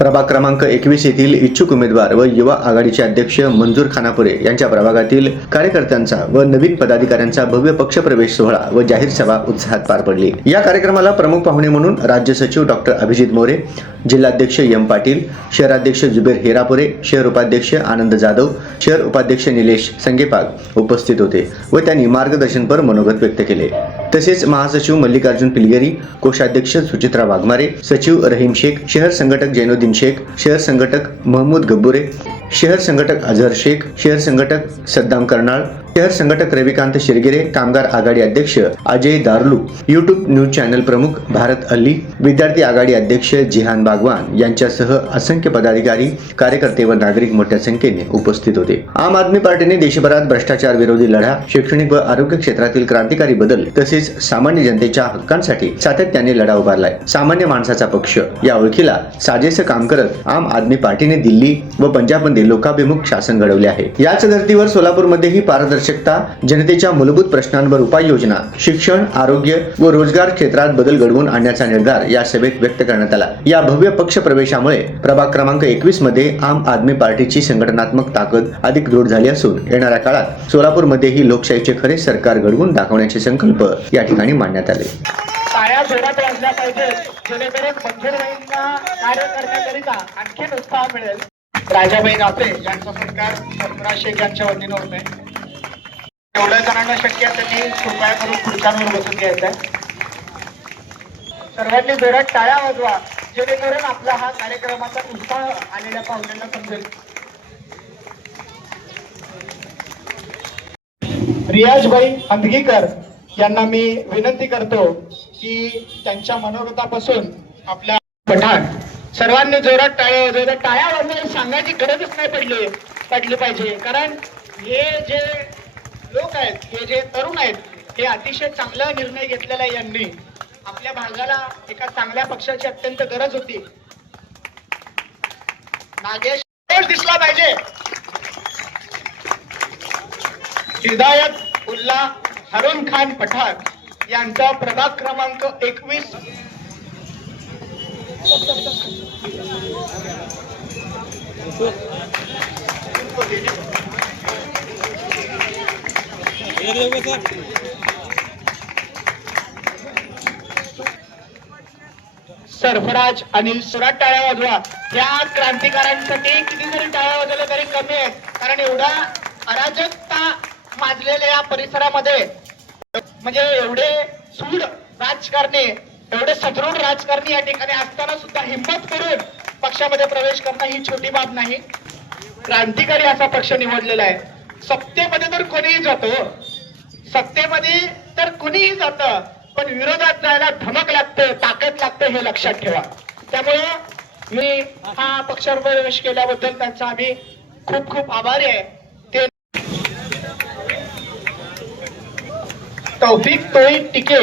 प्रभाग क्रमांक एकवीस येथील इच्छुक उमेदवार व युवा आघाडीचे अध्यक्ष मंजूर खानापुरे यांच्या प्रभागातील कार्यकर्त्यांचा व नवीन पदाधिकाऱ्यांचा भव्य पक्षप्रवेश सोहळा व जाहीर सभा उत्साहात पार पडली. या कार्यक्रमाला प्रमुख पाहुणे म्हणून राज्य सचिव डॉक्टर अभिजित मोरे जिल्हाध्यक्ष एम पाटील शहराध्यक्ष जुबेर हेरापुरे शहर उपाध्यक्ष आनंद जाधव शहर उपाध्यक्ष निलेश संगेपाग उपस्थित होते व त्यांनी मार्गदर्शनपर मनोगत व्यक्त केले. तसेच महासचिव मल्लिकार्जुन पिलगेरी कोषाध्यक्ष सुचित्रा वाघमारे सचिव रहीम शेख शहर संघटक जैनुद्दीन शेख शहर संघटक महमूद गब्बुरे शहर संघटक अझहर शेख शहर संघटक सद्दाम कर्नाळ शहर संघटक रविकांत शिरगिरे कामगार आघाडी अध्यक्ष Ajay Darlu YouTube news channel प्रमुख भारत अल्ली विद्यार्थी आघाडी अध्यक्ष जिहान बागवान यांच्यासह असंख्य पदाधिकारी कार्यकर्ते व नागरिक मोठ्या संख्येने उपस्थित होते. आम आदमी पार्टीने देशभरात भ्रष्टाचार विरोधी लढा शैक्षणिक व आरोग्य क्षेत्रातील क्रांतिकारी बदल तसेच सामान्य जनतेच्या हक्कांसाठी सातत्याने लढा उभारलाय. सामान्य माणसाचा पक्ष या ओळखीला साजेसं काम करत आम आदमी पार्टीने दिल्ली व पंजाबमध्ये लोकाभिमुख शासन घडवले आहे. याच धर्तीवर सोलापूरमध्येही पारदर्शकता जनतेच्या मूलभूत प्रश्नांवर उपाययोजना शिक्षण आरोग्य व रोजगार क्षेत्रात बदल घडवून आणण्याचा निर्धार या सभेत व्यक्त करण्यात आला. या भव्य पक्ष प्रवेशामुळे प्रभाग क्रमांक एकवीसमध्ये आम आदमी पार्टीची संघटनात्मक ताकद अधिक दृढ झाली असून येणाऱ्या काळात सोलापूरमध्येही लोकशाहीचे खरे सरकार घडवून दाखवण्याचे संकल्प या ठिकाणी मांडण्यात आले. जोरात वाजल्या पाहिजेत जेणेकरून कार्य करण्याकरिता आणखी उत्साह मिळेल. राजाबाई गावते यांचा सत्कार सतराशे यांच्या वतीनं होत एवढं एवढ्या जणांना शक्य आहे त्यांनी कृपया करून खुर्च्यांवर बसून घ्यायचं आहे. सर्वांनी जोरात टाळ्या वाजवा जेणेकरून आपला हा कार्यक्रमाचा उत्साह आलेल्या पाहुण्यांना समजेल. रियाजबाई अंधगीकर यांना मी विनंती करतो की त्यांच्या मनोगतापासून आपल्या पठाण सर्वांनी जोरात टाळ्या वाजवल्या. टाळ्या वाजवायला सांगायची गरजच नाही पडली पडली पाहिजे. कारण हे जे लोक आहेत हे जे तरुण आहेत हे अतिशय चांगला निर्णय घेतलेला आहे यांनी. आपल्या भागाला एका चांगल्या पक्षाची अत्यंत गरज होती. नागेश दिसला पाहिजे. हिदायत उल्ला हरुण खान पठाण यांचा प्रभाग क्रमांक एकवीस. सरफराज अनिल सुरात टाळ्या वाजवा. या क्रांतिकारांसाठी किती जरी टाळ्या वाजवल्या तरी कमी आहे कारण एवढा अराजकता माजलेल्या या परिसरामध्ये म्हणजे एवढे सूड राजकारणी एवढे सदृढ राजकारणी या ठिकाणी असताना सुद्धा हिंमत करून पक्षामध्ये प्रवेश करणं ही छोटी बाब नाही. क्रांतिकारी असा पक्ष निवडलेला आहे. सत्तेमध्ये तर कोणीही जातो. सत्तेमध्ये तर कुणीही जात पण विरोधात जायला धमक लागते ताकद लागते हे लक्षात ठेवा. त्यामुळे मी हा पक्षावर प्रवेश केल्याबद्दल त्यांचा आम्ही खूप खूप आभारी आहे. ते तौफिक तोई टिके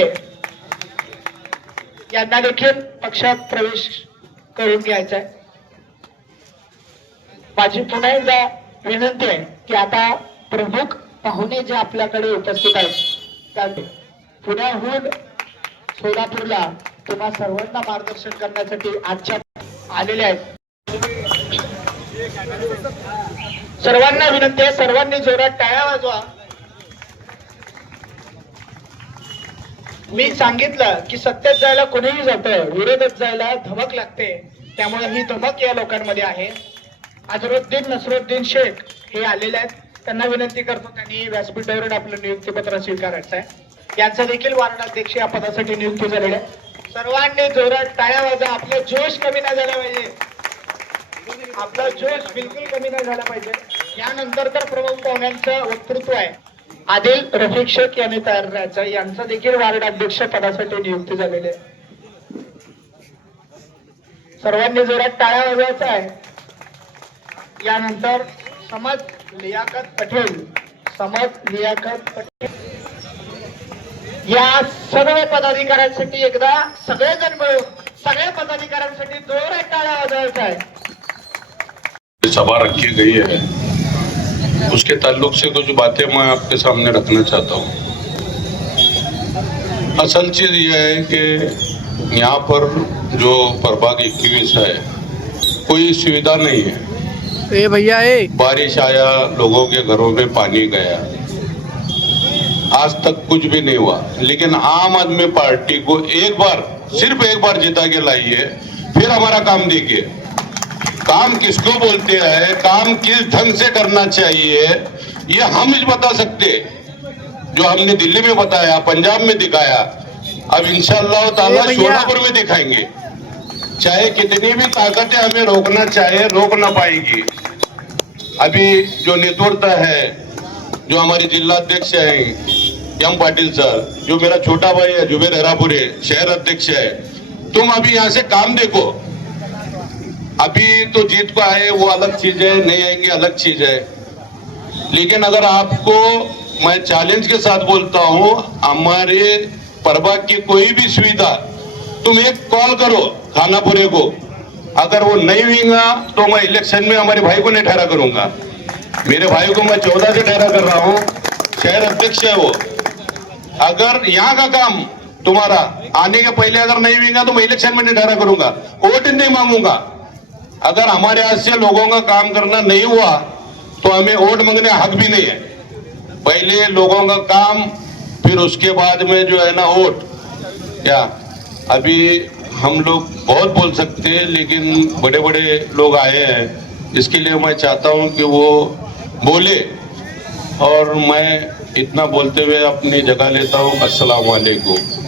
यांना देखील पक्षात प्रवेश करून घ्यायचा आहे. माझी पुन्हा एकदा विनंती आहे की आता प्रमुख पाहुणे जे आपल्याकडे उपस्थित आहेत पुण्याहून सोलापूरला तुम्हा सर्वांना मार्गदर्शन करण्यासाठी आजच्या आलेले आहेत. सर्वांना विनंती आहे सर्वांनी जोरात टाळ्या वाजवा. मी सांगितलं की सत्तेत जायला कोणीही जातं विरोधात जायला धमक लागते त्यामुळे ही धमक या लोकांमध्ये आहे. अजरुद्दीन नसरुद्दीन शेख हे आलेले आहेत. त्यांना विनंती करतो त्यांनी व्यासपीठावरून आपलं नियुक्तीपत्र स्वीकारायचं आहे. यांचा देखील वार्ड अध्यक्ष या पदासाठी नियुक्ती झालेली आहे. सर्वांनी जोरात टाळ्या वाजा. आपला जोश कमी नाही झाला पाहिजे. आपला जोश बिलकुल कमी नाही झाला पाहिजे. यानंतर तर प्रमुख पाहुण्यांचं वक्तृत्व आहे. आदिल रफिक शेख यांनी तयार राहायचं यांचं देखील वार्ड अध्यक्ष पदासाठी नियुक्ती झालेली आहे. सर्वांनी जोरात टाळ्या वाजवायचा आहे. यानंतर समाज लियाकत पटेल, समज लियाकत पटेल. या सर्व पदाधिकाऱ्यांसाठी एकदा सगळेजण मिळून, सगळ्या पदाधिकाऱ्यांसाठी जोरात टाळ्या वाजवायचा आहे सभा रखी गई है। उसके ताल्लुक से कुछ बातें मैं आपके सामने रखना चाहता हूँ। असल चीज़ यह है कि यहाँ पर जो प्रभाग इक्कीस है, कोई सुविधा नहीं है। ए भैया ए। बारिश आया लोगों के घरों में पानी गया। आज तक कुछ भी नहीं हुआ। लेकिन आम आदमी पार्टी को एक बार सिर्फ़ एक बार जिता के लाइए फिर हमारा काम देखिए। काम किसको बोलते हैं काम किस ढंग से करना चाहिए ये हम ही बता सकते। जो हमने दिल्ली में बताया पंजाब में दिखाया अब इंशाल्लाह ताला। शोलापुर में दिखाएँगे। चाहे कितनी भी ताकतें हमें रोकना चाहे रोक ना पाएगी। अभी जो नेतृत्व है, जो हमारे जिलाध्यक्ष है एम पाटिल सर, जो मेरा छोटा भाई है, जुबेर हेरापुरे, शहर अध्यक्ष है, तुम अभी यहाँ से काम देखो। अभी तो जीत को आए, वो अलग चीज़ है, नहीं आएँगे, अलग चीज़ है। लेकिन अगर आपको मैं चैलेंज के साथ बोलता हूँ, हमारे प्रभाग की कोई भी सुविधा, तुम एक कॉल करो, खानापुरे को। अगर वो नहीं हुईगा तो मैं इलेक्शन में हमारे भाई को नहीं ठहरा करूंगा। मेरे भाई को मैं चौदह से ठहरा कर रहा हूँ। शहर अध्यक्ष है वो। अगर यहाँ का काम तुम्हारा आने के पहले अगर नहीं हुईगा तो मैं इलेक्शन में नहीं ठहरा करूंगा। वोट नहीं मांगूंगा। अगर हमारे हाथ से लोगों का काम करना नहीं हुआ तो हमें वोट मांगने का हक भी नहीं है। पहले लोगों का काम फिर उसके बाद में जो है ना वोट। क्या अभी हम लोग बहुत बोल सकते हैं, लेकिन बड़े बड़े लोग आए हैं। इसके लिए मैं चाहता हूँ कि वो बोले और मैं इतना बोलते हुए अपनी जगह लेता हूँ। अस्सलाम वालेकुम